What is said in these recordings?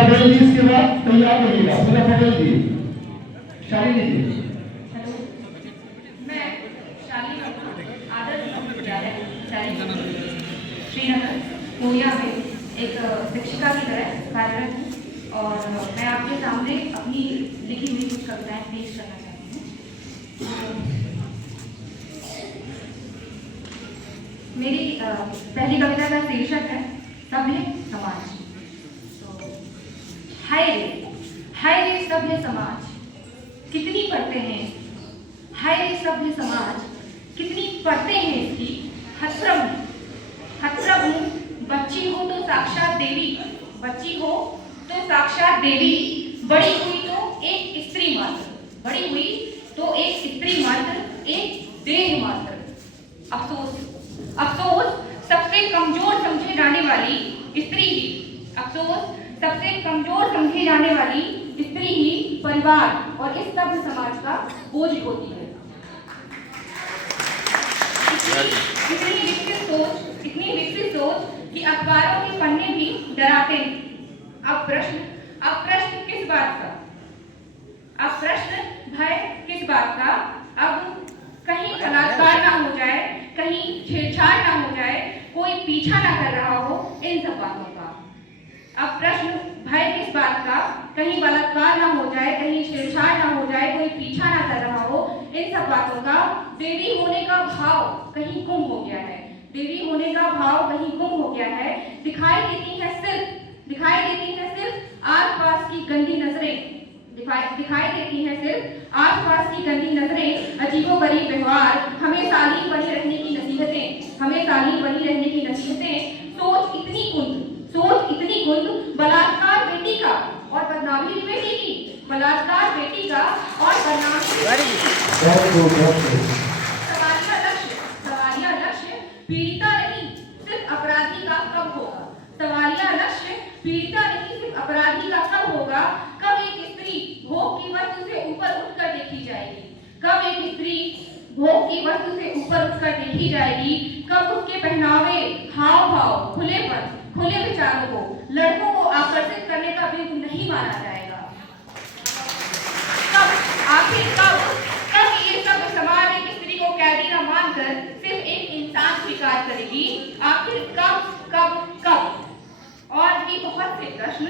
पटेल जी इसके बाद तैयार रहिएगा। सुधा पटेल जी, शालिनी जी। हेलो, मैं शालिनी आदर्श विद्यालय श्रीनगर कोरिया में एक शिक्षिका की तरह कार्यरत हूँ और मैं आपके सामने अपनी लिखी हुई कुछ कविताएं पेश करना चाहती हूँ। मेरी पहली कविता का शीर्षक है सभ्य समाज। तो हाय रे सभ्य समाज कितनी पढ़ते हैं, हाय रे सभ्य समाज कितनी पढ़ते हैं इसकी हतप्रभ हूँ। बच्ची हो तो साक्षात देवी, बच्ची हो तो साक्षात देवी, बड़ी हुई तो एक स्त्री मात्र, बड़ी हुई तो एक स्त्री मात्र, एक देह मात्र। अफसोस सबसे कमजोर समझे जाने वाली स्त्री ही, अफसोस सबसे कमजोर समझे जाने वाली स्त्री ही परिवार और इस सभ्य समाज का बोझ होती है। इतनी विकसित सोच कि अखबारों के पन्ने भी डराते हैं। अब प्रश्न किस बात का, अब प्रश्न भय किस बात का, अब कहीं बलात्कार ना हो जाए, कहीं छेड़छाड़ ना हो जाए, कोई पीछा ना कर रहा हो इन सब बातों का। अब प्रश्न भय किस बात का, कहीं बलात्कार ना हो जाए, कहीं छेड़छाड़ ना हो जाए, कोई पीछा ना कर रहा हो इन सब बातों का। देवी होने का भाव कहीं गुम हो गया है, देवी होने का भाव कहीं गुम हो गया है। दिखाई देती है सिर्फ आसपास की गंदी नजरें, दिखाई देती है सिर्फ आसपास की गंदी नजरें, अजीबोगरीब व्यवहार, हमें सालीन बनी रहने की नसीहतें, हमें सालीन बनी रहने की नसीहतें। सोच इतनी कुंद, बलात्कार बेटी का और बदनामी बेटी की, बलात्कार बेटी का और बदनामी। सवालिया लक्ष्य पीड़िता नहीं सिर्फ अपराधी का कब होगा, सवालिया लक्ष्य पीड़िता नहीं सिर्फ अपराधी का कब होगा। कब एक स्त्री भोग की वस्तु से ऊपर उठकर देखी जाएगी, कब एक स्त्री भोग की वस्तु से ऊपर उठकर देखी जाएगी। कब उसके पहनावे, हाव भाव, खुले विचारों को, लड़कों को आकर्षित करने का बिंदु नहीं माना जाएगा। कब ये सब समाज एक स्त्री को कैदी न मानकर सिर्फ एक इंसान स्वीकार करेगी। आखिर कब और भी बहुत से प्रश्न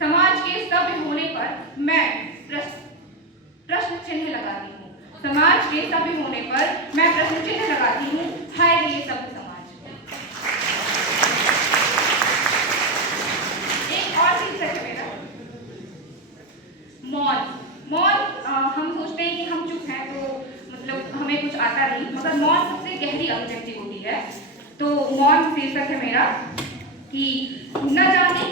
समाज के सभ्य होने पर मैं प्रश्न चिन्ह लगाती हूँ, समाज के सभ्य होने पर मैं प्रश्न चिन्ह लगाती हूँ। हाय रे सभ्य समाज। एक और शीर्षक है मेरा मौन। हम सोचते हैं कि हम चुप हैं तो मतलब हमें कुछ आता नहीं, मगर मौन सबसे गहरी अभिव्यक्ति होती है। तो मौन शीर्षक है मेरा कि न जाने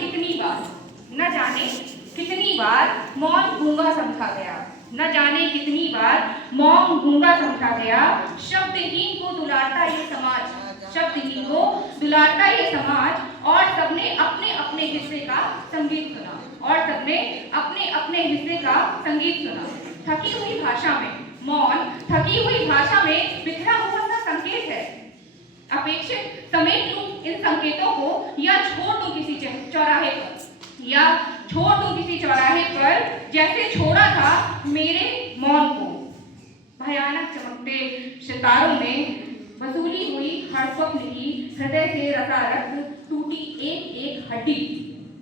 कितनी बार मौन गूंगा समझा गया, न जाने कितनी बार मौन गूंगा समझा गया। शब्दहीन को दुलारता ये समाज, शब्दहीन को दुलारता ये समाज। और सबने अपने अपने हिस्से का संगीत सुना, और सबने अपने अपने हिस्से का संगीत सुना। थकी हुई भाषा में मौन, थकी हुई भाषा में बिखरा हुआ सा संकेत है। अपेक्षित समेट लूं इन संकेतों को या छोड़ दूं किसी चौराहे पर, या छोड़ दूं किसी चौराहे पर जैसे छोड़ा था मेरे मौन को। भयानक चमकते सितारों में वसूली हुई हर स्वप्न की, हृदय से रसारक्त टूटी एक एक हड्डी,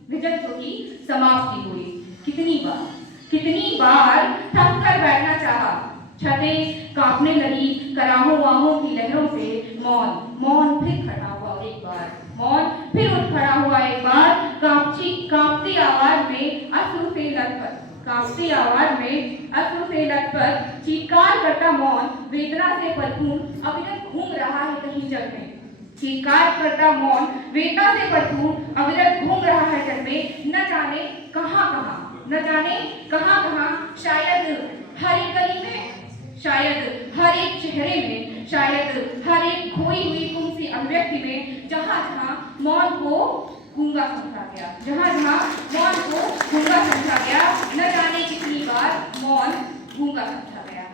विजत्व की समाप्ति हुई। कितनी बार थक कर बैठना चाहा, छतें कांपने लगी कराहों वाहों की लहरों से। मौन फिर खड़ा हुआ एक बार, मौन फिर उठ खड़ा हुआ एक बार। कांपती आवाज में अश्रु से लथपथ, कांपती आवाज में अश्रु से लथपथ चीत्कार करता मौन वेदना से भरपूर अविरत घूम रहा है कहीं जग में। चीत्कार करता मौन वेदना से भरपूर अविरत घूम रहा है जग में। न जाने कहां, शायद हर एक गली में, शायद हर एक चेहरे में, शायद हर एक खोई हुई कुमसी अभिव्यक्ति में, जहां जहां मौन को गूंगा समझा गया, जहां जहां मौन को गूंगा समझा गया। न जाने कितनी बार मौन गूंगा समझा गया।